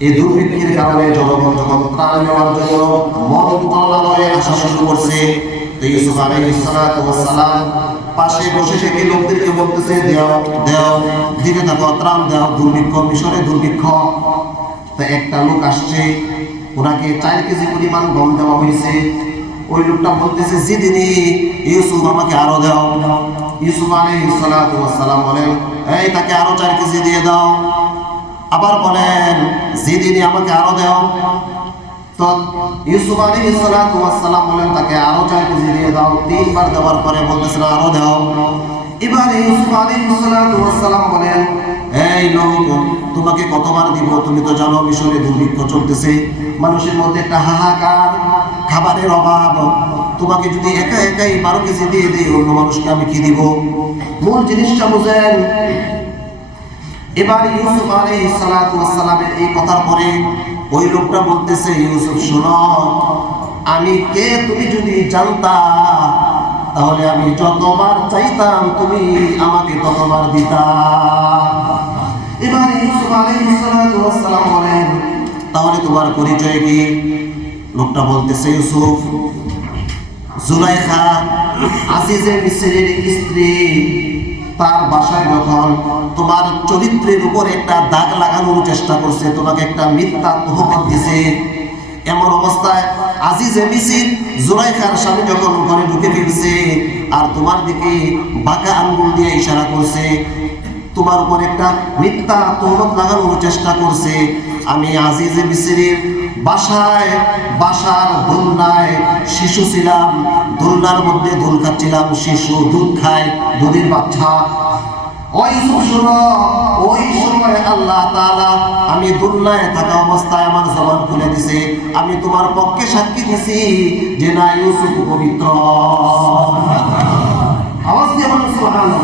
এই দুর্ভিক্ষের কারণে জনগণ যখন ত্রাণ নেওয়ার জন্য মন্ত্রণালয়ে আসা শুরু করছে, তো ইউসুফ আলাইহিস সালাতু ওয়াস সালাম পাশে বসে থেকে লোকদেরকে বলতেছে, দাও দিতে থাকো, ত্রাণ দাও, দুর্ভিক্ষ, মিশরে দুর্ভিক্ষ। তো একটা লোক আসছে, ওনাকে 4 কেজি পরিমাণ গম দেওয়া হয়েছে। ওই লোকটা বলতেছে, জিদিনি ইউসুফ, আমাকে আরো দাও। ইউসুফ আলাইহিস সালাতু ওয়াস সালাম বলেন, এই তাকে আরো 4 কেজি দিয়ে দাও। আবার বলেন, জিদিনি, আমাকে আরো দাও। তো ইউসুফ আলাইহিস সালাতু ওয়াস সালাম বলেন, তাকে আরো 4 কেজি দিয়ে দাও। 3 বার দেওয়ার পরে বলতেছেন, আরো দাও। এবারে ইউসুফ আলাইহিস সালাতু ওয়াস সালাম বলেন, এই লোক, তোমাকে কতবার দিব? তুমি তো জানো মিশরে দুর্ভিক্ষ চলতেছে, মানুষের মধ্যে একটা হাহাকার, খাবারের অভাব। তোমাকে যদি একাই 12 কেজি দিয়ে দিই, অন্য মানুষকে আমি কি দিব? মূল জিনিসটা বুঝেন। এবার ইউসুফ আলাইহিস সালাতু ওয়াস সালামের এই কথার পরে ওই লোকটা বলতেছে, ইউসুফ শোনো, আমি কে তুমি যদি জানতা, তাহলে আমি যতবার চাইতাম তুমি আমাকে ততবার দিতা। এবার ইউসুফ আলাইহিস সালাতু ওয়াস সালাম বলেন, তাহলে তোমার পরিচয় কি? লোকটা বলতেছে, ইউসুফ, জুলাইখা আজিজে মিসরের স্ত্রী, তার বাসায় যখন তোমার চরিত্রের উপর একটা দাগ লাগানোর চেষ্টা করছে, তোমাকে একটা মিথ্যা তহমত দিছে, এমন অবস্থায় আজিজে মিসর জুলাইখার স্বামী যখন ঘরে ঢুকে ফেলছে আর তোমার দিকে বাঁকা আঙ্গুল দিয়ে ইশারা করছে, তোমার উপর একটা মিথ্যা তহমত লাগানোর চেষ্টা করছে, আমি আজিজে মিসরের বাসার দোলনায় শিশু ছিলাম, দোলনার মধ্যে দোল খাচ্ছিলাম, শিশু দুধ খায়, দুধের বাচ্চা। ওই সময় আল্লাহ তাআলা আমি দোলনায় থাকা অবস্থায় আমার জবান খুলে দিছে, আমি তোমার পক্ষে সাক্ষী দিছি যে না, ইউসুফ পবিত্র। আওয়াজ দিয়ে বলুন সুবহানাল্লাহ।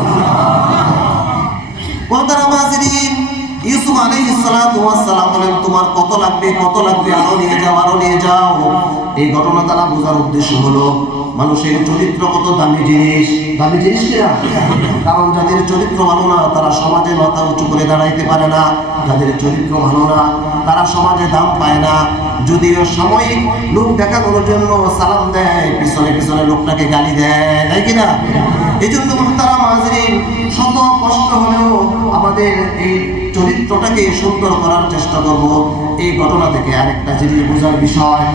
ইউসুফ আলাইহিস সালাতু ওয়াস সালাম বলেন, তোমার কত লাগবে, আরো নিয়ে যাও। এই ঘটনা তারা বোঝার উদ্দেশ্য হলো, মানুষের চরিত্র কত দামি জিনিস কিনা? কারণ যাদের চরিত্র ভালো না, তারা সমাজে মাথা উঁচু করে দাঁড়াইতে পারে না। যাদের চরিত্র ভালো না, তারা সমাজে দাম পায় না। যদিও সাময়িক লোক দেখানোর জন্য সালাম দেয়, পিছনে লোকটাকে গালি দেয়, তাই কিনা? এই জন্য মুহতারাম হাজরিন, শত কষ্ট হলেও আমাদের এই চরিত্রটাকে সুন্দর করার চেষ্টা করব। এই ঘটনা থেকে আরেকটা জিনিস বোঝার বিষয়,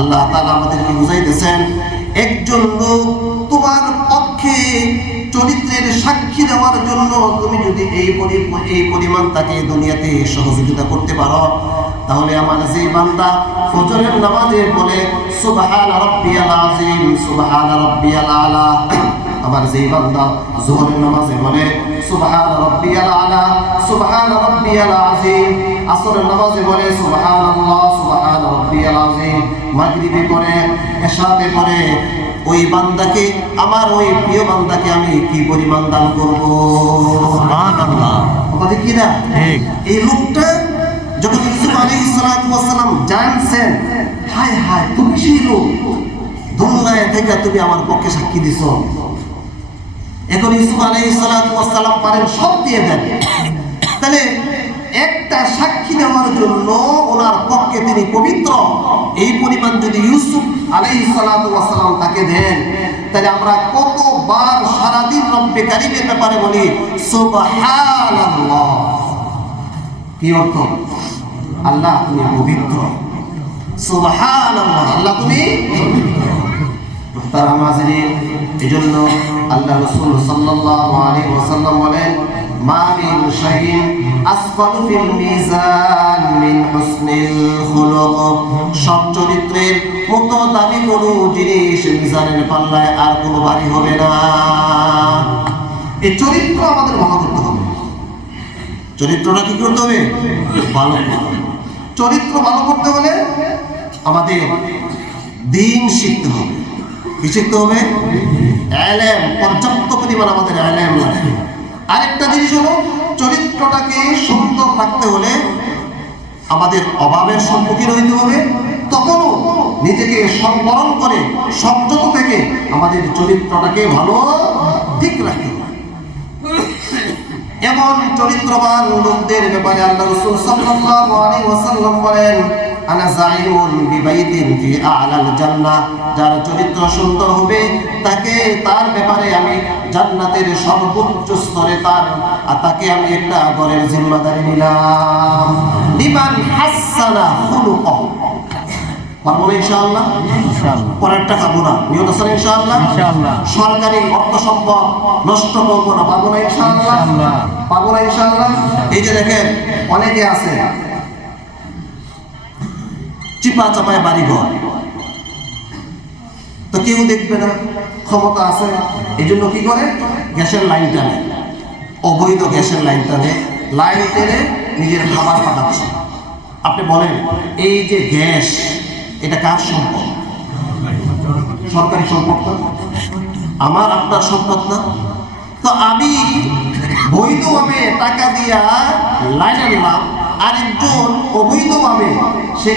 আল্লাহ তাআলা আমাদেরকে বুঝাইতেছেন, একজন লোক তোমার পক্ষে চরিত্রের সাক্ষী দেওয়ার জন্য তুমি যদি এই পরিমাণ তাকে দুনিয়াতে সহযোগিতা করতে পারো, তাহলে আমার যে বান্দা ফজরের নামাজে বলে সুবহান রাব্বিয়াল আযীম, সুবহান রাব্বিয়াল আলা, আমার যে বান্দা যোহরের নামাজে বলে সুবহান রাব্বিয়াল আলা, সুবহান রাব্বিয়াল আযীম, আসরের নামাজে বলে সুবহানাল্লাহ, সুবহান রাব্বিয়াল আযীম, মাগরিবে পড়ে, এশাতে পড়ে, ওই বান্দাকে, আমার ওই প্রিয় বান্দাকে আমি কি পরিমাণ দান করব? সুবহানাল্লাহ। কথা কি না? ঠিক। এই লোকটা যখন ইউসুফ আলাইহিস সালাতু ওয়াস সালাম জানছেন, হায় তুমি সেই লোক, দুনিয়ায় থেকে তুমি আমার পক্ষে সাক্ষী দিছো। এখন ইউসুফ আলাইহিস সালাতু ওয়াস সালাম পারেন সব দিয়ে দেন, তাহলে একটা সাক্ষী দেওয়ার জন্য ওনার পক্ষে তিনি পবিত্র, এই পরিমাণ যদি ইউসুফ আলাইহিস সালাতু ওয়াস সালাম তাকে দেন, তাহলে আমরা কতবার সারাদিন রব্বে কারীমের ব্যাপারে বলি সুবহানাল্লাহ। কি অর্থ? আল্লাহ তুমি পবিত্র, সুবহানাল্লাহ, আল্লাহ তুমি মুহতারাম হাজরিন। এজন্য আল্লাহ রাসূল সাল্লাল্লাহু আলাইহি ওয়াসাল্লাম বলেন, মা মিন শাইইন আসফালু ফিল মিজান মিন হুসনিল খুলুক, সব চরিত্রের মতো দামি কোনো জিনিস মিজানের পাল্লায় আর কোনো ভারী হবে না। এই চরিত্র আমাদের ভালো করতে হবে। চরিত্রটা কি করতে হবে? ভালো করতে হবে। চরিত্র ভালো করতে হলে আমাদের দ্বীন শিখতে হবে। কি শিখতে হবে? ইলম, পর্যাপ্ত পরিমাণ আমাদের ইলম লাগবে। আরেকটা জিনিস হলো, চরিত্রটাকে সুন্দর রাখতে হলে আমাদের অভাবের সম্মুখীন হইতে হবে। তখনও নিজেকে সংবরণ করে সংযত থেকে আমাদের চরিত্রটাকে ভালো ঠিক রাখতে হবে। এমন চরিত্রবান লোকদের ব্যাপারে আল্লাহ রাসূল সাল্লাল্লাহু আলাইহি ওয়াসাল্লাম বলেন, আনা যাইরুন বিবাইতিন ফি আ'লাল জান্নাহ, যার চরিত্র সুন্দর হবে তাকে, তার ব্যাপারে আমি জান্নাতের সর্বোচ্চ স্তরে তাকে আমি একটা ঘরের জিম্মাদারি নিলাম। লিমান হাসানা খুলুকাহু, পারবো না ইনশাআল্লাহ? ইনশাআল্লাহ। পরেরটা খাবো না, নিয়ত আছে ইনশাআল্লাহ? ইনশাআল্লাহ। সরকারি অর্থ সম্পদ নষ্ট করবো না, পারবো না ইনশাআল্লাহ? ইনশাআল্লাহ। পারবো না ইনশাআল্লাহ? এই যে দেখেন অনেকে আছে চিপা চাপায় বাড়িঘর, তো কেউ দেখবে না, ক্ষমতা আছে, এই জন্য কি করে, গ্যাসের লাইন টানে, অবৈধ গ্যাসের লাইন টানে, লাইন টেনে নিজের খাবার পাঠাচ্ছে। আপনি বলেন এই যে গ্যাস, এটা কার সম্পদ? সরকারি সম্পদ না? আমার আপনার সম্পদ না? তো আমি বৈধভাবে টাকা দিয়া লাইন আনলাম, আরেকজন অবৈধভাবে সে